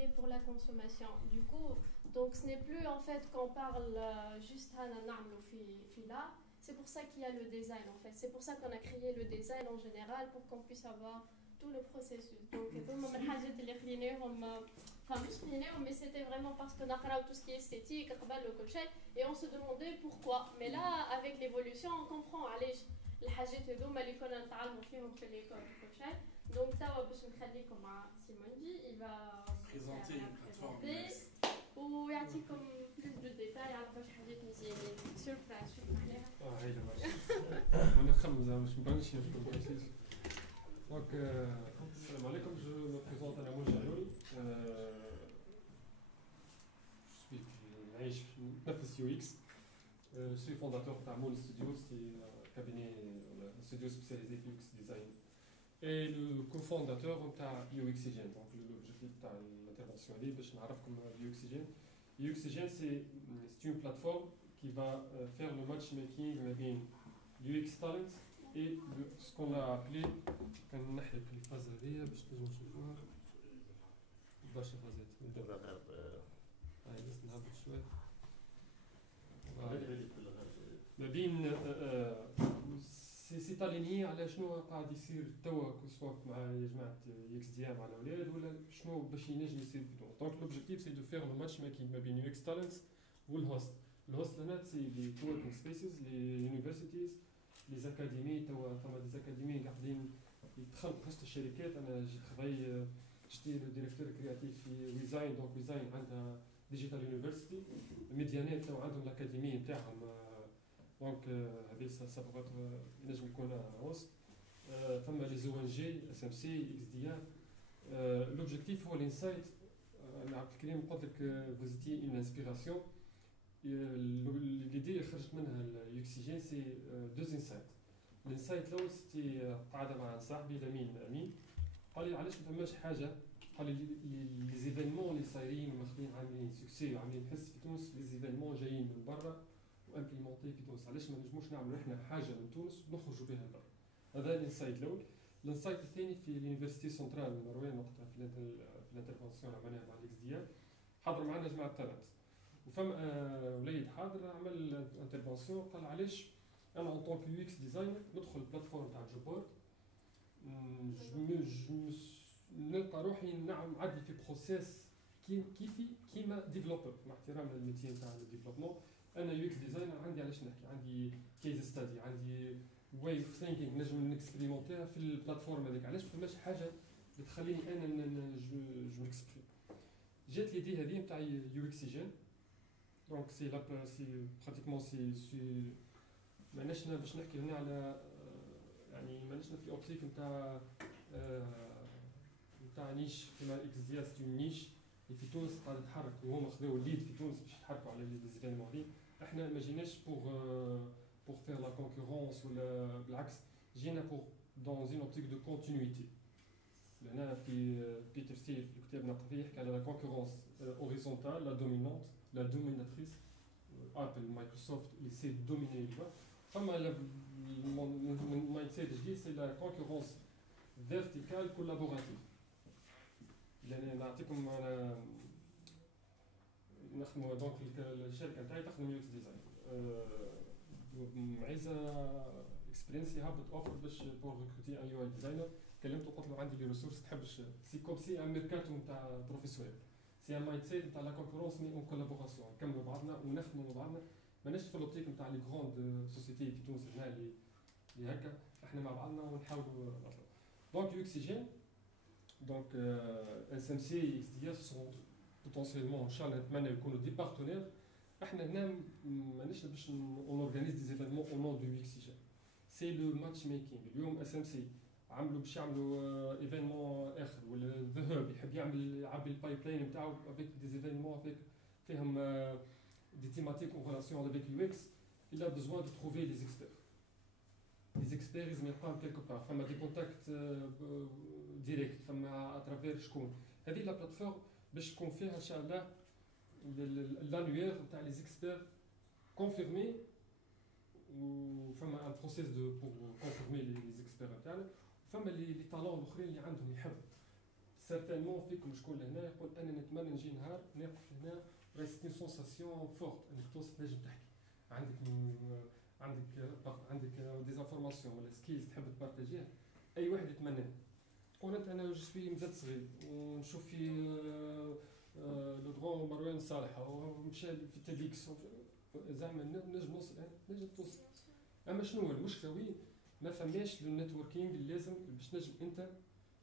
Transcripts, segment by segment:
il est pour la consommation. Du coup, donc ce n'est plus en fait qu'on parle juste là. C'est pour ça qu'il y a le design en fait. C'est pour ça qu'on a créé le design en général pour qu'on puisse avoir tout le processus. Donc, mais c'était vraiment parce qu'on a tout ce qui est esthétique, et on se demandait pourquoi. Mais là, avec l'évolution, on comprend. Allez, الحاجات هذوما اللي كنا نتعلموا فيهم في ليكول وكل شيء. دونك توا باش نخليكم مع سيمونجي il va présenter ويعطيكم plus de détails على برشا حاجات مزيانين. سيربرايز شكرا عليها. هايله برشا. انا خمسه مش مبانش Donc, salam alaikum, je me présente à la Moujarioli. Je suis UX. Je suis fondateur de Moon Studio, c'est un cabinet, un studio spécialisé UX Design. Et le cofondateur de UXigen. Donc, l'objectif de l'intervention est de savoir comme UXigen. UXigen, c'est une plateforme qui va faire le matchmaking avec l'UX talent et ce qu'on a appelé كنحلك الفاز هذيا باش تنجموا تشوفوها برشا فازات لازم نهبط شويه ما بين سي تاليني على شنو قاعد يصير توا سواء مع جماعه اكس دي ام مع الاولاد ولا شنو باش ينجم يصير في توا. دونك لوبجيكتيف سي دو فير لو ماتش ميكينغ ما بين يو اكس تالنتس والهوست. الهوست هنا سي لي كووركينغ سبيسز لي يونيفرسيتيز لي زاكاديمي. توا ثما دي زاكاديمي قاعدين يتخلقوا خاصة الشركات. انا جيت خبي جيتي لو ديريكتور كرياتيف في ويزاين. دونك ويزاين عندها ديجيتال يونيفرسيتي. ميديانات توا عندهم الاكاديمي نتاعهم. دونك هذه سبقت ينجم يكون هوست. ثم لي زو ان جي اس ام سي اكس دي ار. لوبجيكتيف هو الانسايت. انا عبد الكريم قلت لك فوزيتي اون انسبيراسيون. l'idée اللي خرجت منها اليوكسيجين سي دوز انسايت. الانسايت الاول سيتي قاعده مع صاحبي لمين امين قال لي علاش ما فماش حاجه. قال لي لي زيفينمون اللي صايرين وماخذين عاملين سوكسي وعاملين حس في تونس لي زيفينمون جايين من برا وامبليمونتي في تونس. علاش ما نجموش نعملوا احنا حاجه من تونس ونخرجوا بها لبرا. هذا الانسايت الاول. الانسايت الثاني في اليونيفرسيتي سنترال من مروان وقتها في الانترفونسيون عملناها مع الاكس دي ار. حضر معنا جماعه تالنت وفما وليد حاضر عمل انترفونسيون قال علاش انا اون طونك يو اكس ديزاينر ندخل البلاتفورم تاع جوبورد نلقى روحي نعم عادي في بروسيس كيفي كيما ديفلوبر مع احترام للميتين تاع الديفلوبمون. انا يو اكس ديزاينر عندي علاش نحكي عندي كيس ستادي عندي واي اوف ثينكينغ نجم نكسبريمونتيها في البلاتفورم هذيك. علاش فماش حاجه اللي تخليني انا جو نكسبريم. جات ليدي هذه نتاع يو اكسيجين. دونك سي براتيكمون سي ماناش باش نحكي هنا على يعني ماناش في اوبتيك نتاع نيش كيما اكس دي اس نيش اللي في تونس قاعد تتحرك وهما خذاو الليد في تونس باش يتحركوا على لي زيفينمون هذي. احنا ما جيناش بور فير لا كونكورونس ولا بالعكس جينا بور دون اون اوبتيك دو كونتينيتي. لهنا في بيتر ستيل في الكتاب نقري يحكي على لا كونكورونس اوريزونتال لا دومينونت لا دوميناتريس. ابل مايكروسوفت اللي سي دوميني البا. فما المايند سيت الجديد سي لا كونكورونس فيرتيكال كولابوراتيف. يعني نعطيكم انا نخدموا دونك الشركه نتاعي تخدم يو اكس ديزاين. معيزه اكسبيرينس هبط اوفر باش بور ريكروتي ان يو اي ديزاينر. كلمته قلت له عندي لي ريسورس تحبش سي كوم سي ان ميركاتو نتاع بروفيسيونيل. سي ان مايند سيت نتاع لا كونكورونس مي اون كولابوراسيون نكملوا بعضنا ونخدموا مع بعضنا. ماناش في لوبتيك نتاع لي غروند سوسيتي في تونس هنا اللي هكا احنا مع بعضنا ونحاولوا نطلعوا. دونك يو اكسيجين دونك اس ام سي اكس دي اس سون بوتونسيلمون ان شاء الله نتمنى يكونوا دي بارتنير. احنا هنا ماناش باش اورغانيز دي زيفينمون او نون دو يو اكسيجين. سي لو ماتش ميكينغ. اليوم اس ام سي عملوا باش يعملوا ايفينمون اخر ولا ذهب يحب يعبي البايب لاين نتاعو افيك دي زيفينمون افيك فيهم des thématiques en relation avec l'UX, il a besoin de trouver des experts. Les experts, ils ne mettent pas quelque part. Il y a des contacts directs, à travers شكون. هذه la plateforme باش تكون فيها ان شاء الله l'annuaire تاع les experts confirmés وفما un process pour confirmer les experts نتاعنا. فما les talents الاخرين اللي عندهم يحب سيرتينمون فيكم شكون لهنا يقول انا نتمنى نجي نهار نقف هنا راهي سيتي سونساسيون فورت انك توصل تنجم تحكي عندك ديزانفورماسيون ولا سكيلز تحب تبارطاجيها اي واحد يتمناه. تقول انت انا جو سوي مازال صغير ونشوف في لو غون مروان صالح ومشى في تيديكس زعما نجم نوصل نجم توصل. اما شنو هو المشكله وين ما فماش لو نتوركينغ اللازم باش نجم انت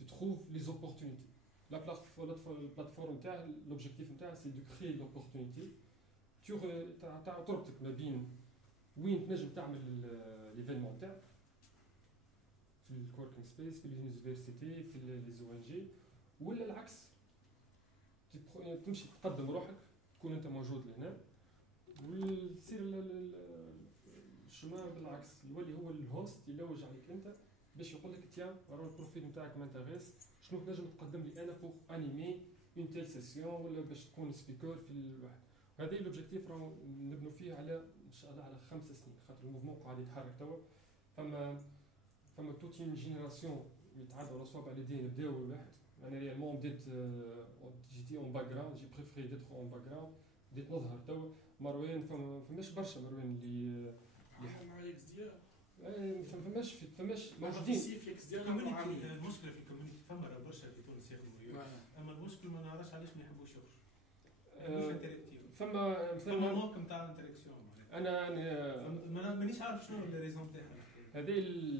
تتروف لي زوبورتونيتي. لا بلاتفورم تاع لوبجيكتيف نتاعها سي دو كري لوبورتونيتي تاع طرقتك ما بين وين تنجم تعمل ليفينمون تاعك في الكوركينغ سبيس في اليونيفرسيتي في لي زو ان جي ولا العكس تمشي تقدم روحك تكون انت موجود لهنا وتصير الشمال بالعكس يولي هو الهوست يلوج عليك انت باش يقول لك تيان راه البروفيل نتاعك مانتيريس شنو تنجم تقدم لي انا بوغ انيمي اون تيل سيسيون ولا باش تكون سبيكر في الواحد. هذا لوبجيكتيف راهو نبنوا فيه على ان شاء الله على 5 سنين خاطر الموفمون قاعد يتحرك توا. فما توت اون جينيراسيون يتعدوا على صوابع اليدين بداو واحد. انا ريالمون بديت جيتي اون باك جراوند جي بريفري ديتر اون باك جراوند بديت نظهر توا. مروان فماش برشا مروان اللي مع اكس ديال فماش موجودين في اكس ديال. المشكله في الكوميونيتي فما برشا في تونس يخدموا اما المشكل ما نعرفش علاش ما يحبوش يخرجوا. فما موقع نتاع انتراكسيون. انا مانيش عارف شنو الريزون تاعها. هذا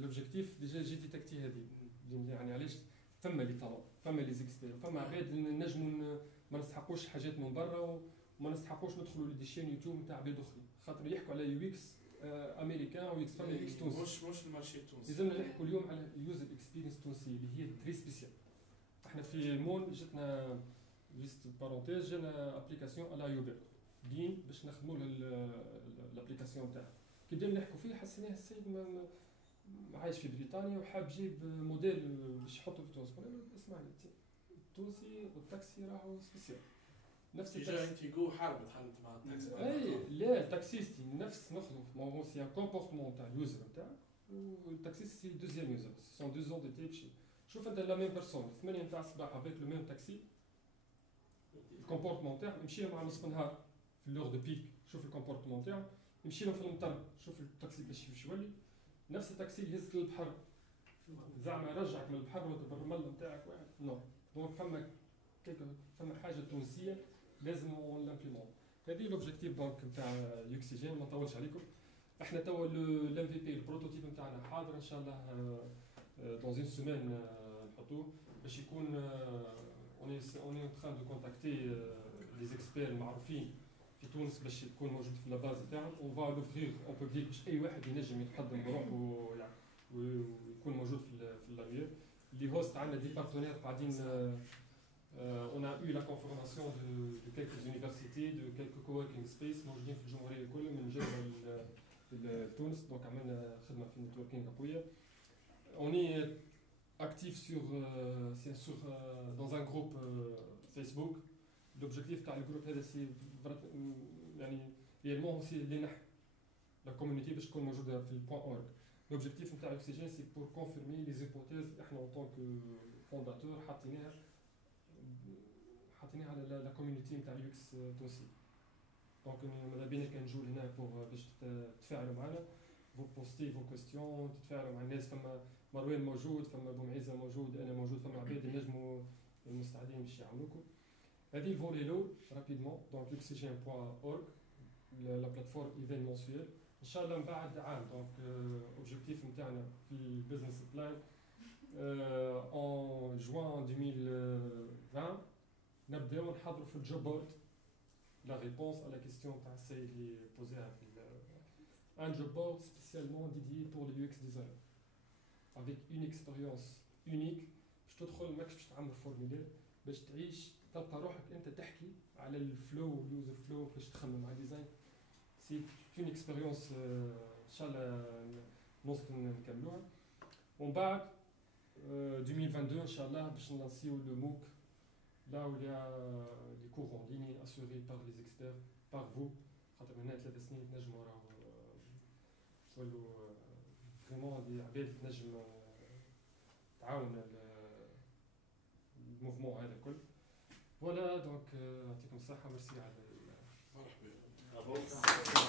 لوبجيكتيف ديجا جي ديتاكتي هذه يعني علاش فما لي طالون فما لي زيكسبير فما عباد نجموا ما نستحقوش حاجات من برا وما نستحقوش ندخلوا لدي شين يوتيوب نتاع عباد اخرين خاطر يحكوا على يو اكس امريكان و اكس فما اكس تونسي. مش المارشي التونسي. لازمنا نحكوا اليوم على اليوزر اكسبيرينس التونسي اللي هي تري سبيسيال. احنا في مون جاتنا جيست بارونتيز جانا ابليكاسيون على يوبر بين باش نخدموا الابليكاسيون تاعها. كي بدينا نحكوا فيه حسيناه السيد عايش في بريطانيا وحاب يجيب موديل باش يحطه في تونس. قلنا له اسمعني التونسي والتاكسي راهو سبيسيال نفس التاكسي. جا انت جو حارب تحلت مع التاكسي. اي لا التاكسيستي نفس نخدم مو سي ان كومبورتمون تاع اليوزر نتاعك والتاكسيست سي دوزيام يوزر سون دو زون دي تيب شي. شوف انت لا ميم بيرسون 8 نتاع الصباح افيك لو ميم تاكسي الكومبورتمون تاعك يمشي له مع نصف النهار في لور دو بيك. شوف الكومبورتمون تاعك يمشي له في المطر شوف التاكسي باش يولي نفس التاكسي يهزك للبحر زعما يرجعك من البحر والرمل نتاعك واحد نو. دونك فما حاجه تونسيه لازم نلامبليمون. هذه لوبجيكتيف دونك نتاع يوكسيجين. ما نطولش عليكم. احنا توا الام في بي البروتوتيب نتاعنا حاضر ان شاء الله دون اون سيمين نحطوه باش يكون اوني ان تران دو كونتاكتي لي زيكسبير المعروفين في تونس باش تكون موجود في لاباز تاعهم. اون فا لوفغيغ اون بوبليك باش اي واحد ينجم يتقدم بروحه ويكون موجود في اللاريير. اللي هوست عندنا دي بارتنير قاعدين on a eu la confirmation de quelques universités, de quelques coworking space موجودين في الجمهوريه الكل من جهه تونس. دونك عملنا خدمه في النتوركينغ قويه. On est actif dans un groupe Facebook. L'objectif تاع الجروب هذا سي يعني ريالمون سي اللي نحن لا كوميونيتي باش تكون موجوده في البوان اورغ. لوبجيكتيف نتاع اكسجين سي بور كونفيرمي لي زيبوتيز احنا اون طونك فونداتور حاطينها على لا كوميونيتي نتاع اليو اكس تونسي. دونك ماذا بينا كان نجوا هنا باش تتفاعلوا معنا فو بوستي فو كويستيون تتفاعلوا مع الناس. فما مروان موجود فما بومعيزه موجود انا موجود فما عباد ينجموا المستعدين باش يعاونوكم. هذه الفولي لو رابيدمون دونك oxygen.org لا بلاتفورم ايفينمونسيال ان شاء الله من بعد عام. دونك اوبجيكتيف نتاعنا في البيزنس بلان en juin 2020 نبداو نحضروا في الجوب بورد لا ريبونس à la question تاع السيد اللي بوزيها في un job board spécialement dédié pour les UX designers avec une expérience unique باش تدخل ماكش باش تعمل فورمولير باش تعيش تلقى روحك انت تحكي على الفلو واليوزر فلو باش تخمم مع ديزاين. سي اون اكسبيريونس ان شاء الله نوصلوا نكملوها. ومن بعد 2022 ان شاء الله باش نلانسيو لو موك là où il y a les cours en ligne assurés par les experts par vous. خاطر هنا 3 سنين تنجموا راهو تولوا فريمون دي عباد تنجم تعاون الموفمون هذا الكل. فوالا دونك يعطيكم الصحه، ميرسي على مرحبا.